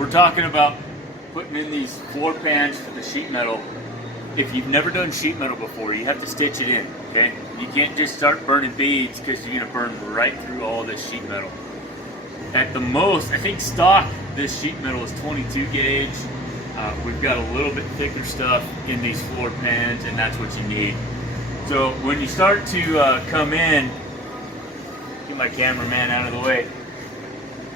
we're talking about putting in these floor pans for the sheet metal. If you've never done sheet metal before, you have to stitch it in, okay? You can't just start burning beads because you're gonna burn right through all this sheet metal. At the most, I think stock, this sheet metal is 22 gauge. We've got a little bit thicker stuff in these floor pans, and that's what you need. So when you start to come in, get my cameraman out of the way.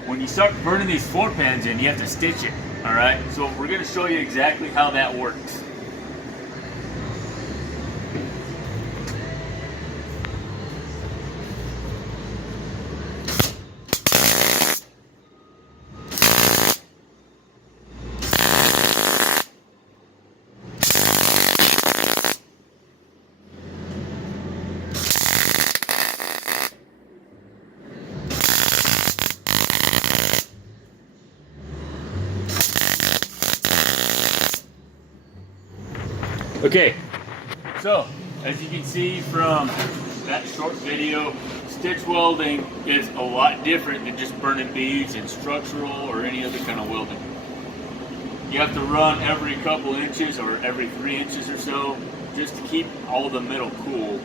When you start burning these floor pans in, you have to stitch it, all right? So we're gonna show you exactly how that works. Okay, so as you can see from that short video, stitch welding is a lot different than just burning beads in structural or any other kind of welding. You have to run every couple inches or every 3 inches or so just to keep all the metal cool.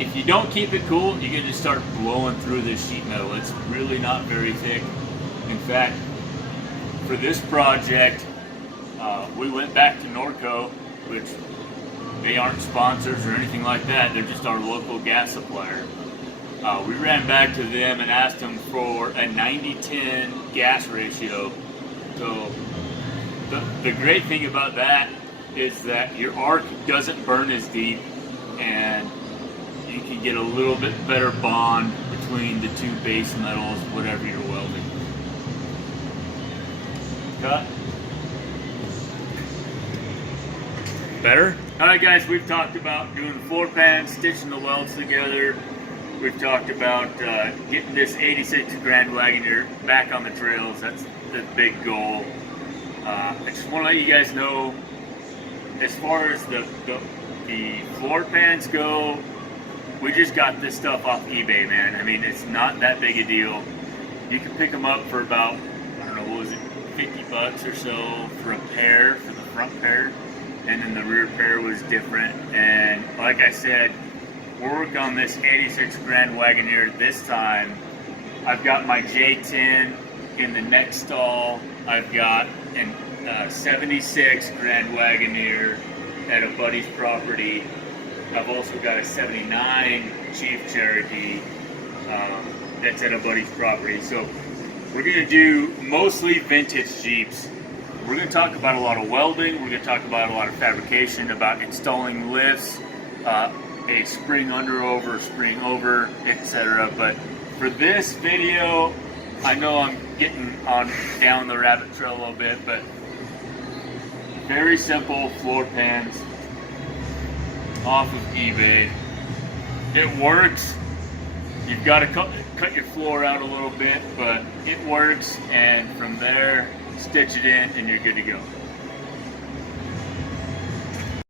If you don't keep it cool, you're going to start blowing through this sheet metal. It's really not very thick. In fact, for this project, we went back to Norco, which they aren't sponsors or anything like that. They're just our local gas supplier. We ran back to them and asked them for a 90-10 gas ratio. So the great thing about that is that your arc doesn't burn as deep, and you can get a little bit better bond between the two base metals, whatever you're welding. Cut. Better? Alright guys, we've talked about doing the floor pans, stitching the welds together. We've talked about getting this 86 Grand Wagoneer back on the trails. That's the big goal. I just want to let you guys know, as far as the floor pans go, we just got this stuff off eBay, man. I mean, it's not that big a deal. You can pick them up for about, I don't know, what was it, 50 bucks or so for a pair, for the front pair. And then the rear pair was different. And like I said, we're working on this 86 Grand Wagoneer this time. I've got my J10 in the neck stall. I've got a 76 Grand Wagoneer at a buddy's property. I've also got a 79 Chief Cherokee that's at a buddy's property. So we're gonna do mostly vintage Jeeps. We're going to talk about a lot of welding, we're going to talk about a lot of fabrication, about installing lifts, a spring under over, spring over, etc. But for this video, I know I'm getting on down the rabbit trail a little bit, but very simple floor pans off of eBay. It works. You've got to cut your floor out a little bit, but it works, and from there, stitch it in and you're good to go.